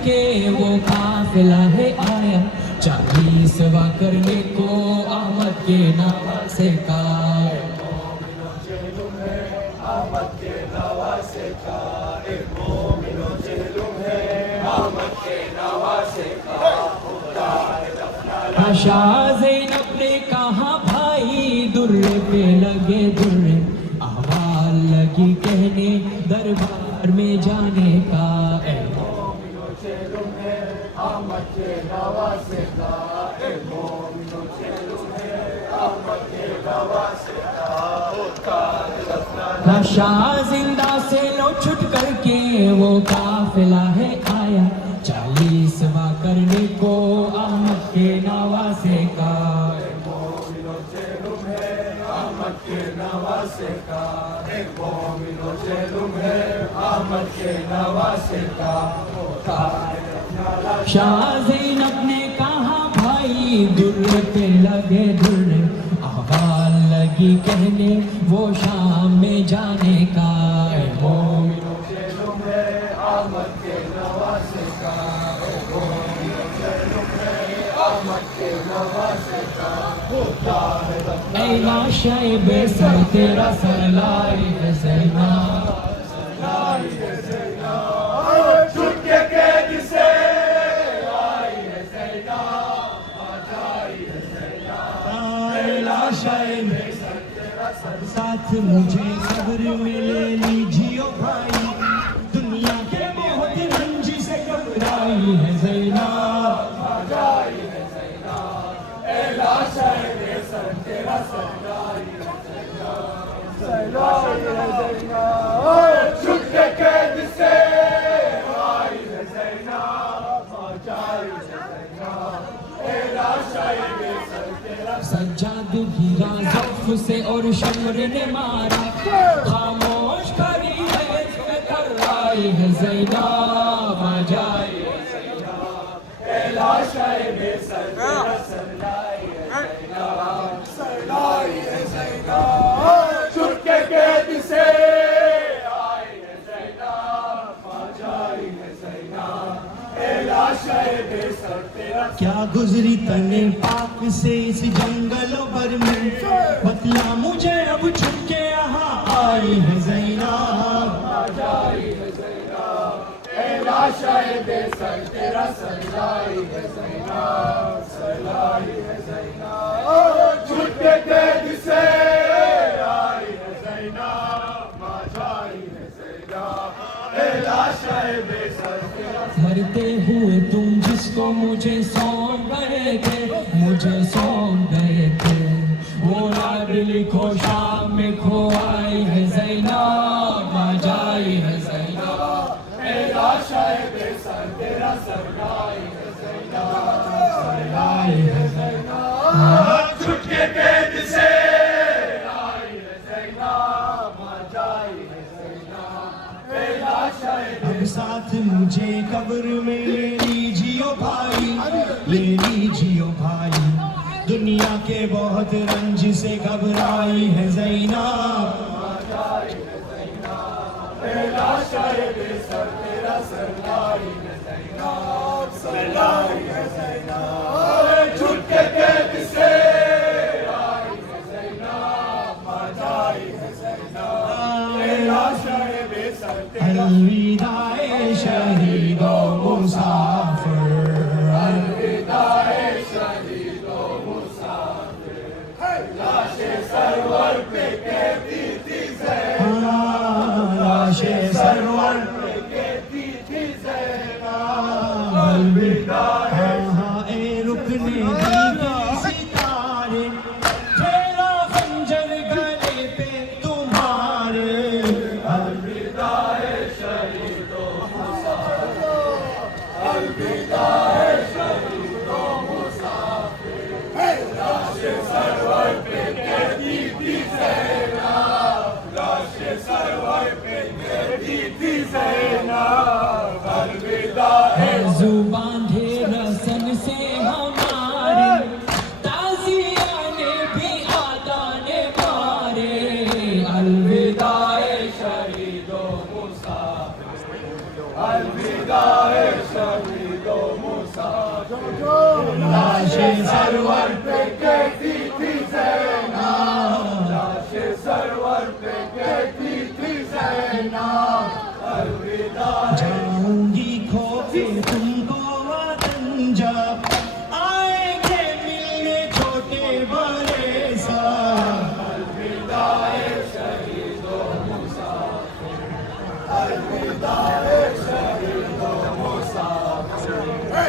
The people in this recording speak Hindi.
करके वो काफिला है आया, 40वां करने को अहमद के नवासे का। अहमद के नवासे का, मोमिनो जेलुम है अहमद के नवासे का। शाह ज़ैनब ने कहा भाई दुर्रे पे लगे दुर्रे, अहवाल लगी कहने दरबार में जाने का। मोमिनो जेलुम है अहमद के नवासे का, मोमिनो जेलुम है अहमद के नवासे का। शाह जिंदा से लो छुट करके वो काफिला है आया, 40वां करने को अहमद के नवासे का। मोमिनो जेलुम है अहमद के नवासे का, मोमिनो जेलुम है अहमद के नवासे का। शाह ज़ैनब ने कहा भाई दुर्रे पे लगे दुर्रे, अहवाल लगी कहने वो शाम में जाने का। मोमिनो जेलुम है अहमद के नवासे का, मोमिनो जेलुम है अहमद के नवासे का। ऐ लाशे बेसर तेरा सरलाई है ज़ैना, छुट के कैद से आई है ज़ैना, आई है ज़ैना। ऐ लाशे बेसर तेरा सर, साथ मुझे कब्र में ले लीजिए भाई, दुनिया के बहुत रंज से घबराई है ज़ैना। आई है ज़ैना, ए लाशे बेसर तेरा सरदाई है ज़ैना, सरदाई है ज़ैना। छुट के कैद से आई है ज़ैना, आई है ज़ैना। ए लाशे बेसर तेरा सज्जाद गिरा ज़ौफ़ से और शम्र ने मारा, खामोश खड़ी है कर्राई है ज़ैना, जाई है ज़ैना। ए लाशे बेसर तेरा सरदाई है ज़ैना, सरदाई है ज़ैना। छुट के कैद से आई है ज़ैना, आई है ज़ैना। ए लाशे बेसर तेरा क्या गुजरी तने पाक से इस जंगलों भर में, बतला मुझे अब छुप के यहाँ आई है ज़ैना। आई है ज़ैना, ए लाशे बेसर तेरा सरदाई है ज़ैना, सरदाई है ज़ैना। छुट के कैद से आई है ज़ैना, आई है ज़ैना। ए लाशे बेसर तेरा मरते हुए तुम जिसको मुझे सौंप गए थे, मुझे सौंप गए थे, वो लाडली खो शाम में खो आई है ज़ैना, जाई है ज़ैना। ए लाशे बेसर तेरा सरदाई है ज़ैना, सरदाई है ज़ैना। छुट के कैद से आई है ज़ैना, जाई है ज़ैना। ए लाशे अब साथ मुझे कब्र में ले लीजियो भाई, ले लीजियो भाई, दुनिया के बहुत रंज से घबराई है ज़ैना। ए लाशे बेसर तेरा सरदाई है ज़ैना, सरदाई है ज़ैना। छुट के कैद से आई है ज़ैना, जाई है ज़ैना। ए लाशे बेसर तेरा अलविदाए शहीदो मुसाफिर, अलविदाए शहीदो मुसाफिर। लाशे सरवर पे कैदी थी ज़ैना, लाशे सरवर पे कैदी थी ज़ैना। अलविदा है ए रुकने दीजिए सितारे, तेरा खंजर गले पे तुम्हारे। अलविदा है शहीदो मुसाफिर, अलविदा है शहीदो मुसाफिर। लाशे सरवर पे कैदी थी ज़ैना, लाशे सरवर पे कैदी थी ज़ैना। अलविदा है जुबान ढे रसन से हमारे, ताज़ियाने भी आदाने मारे। अलविदाए शहीदो मुसाफिर, अलविदा है शहीदो अलविदा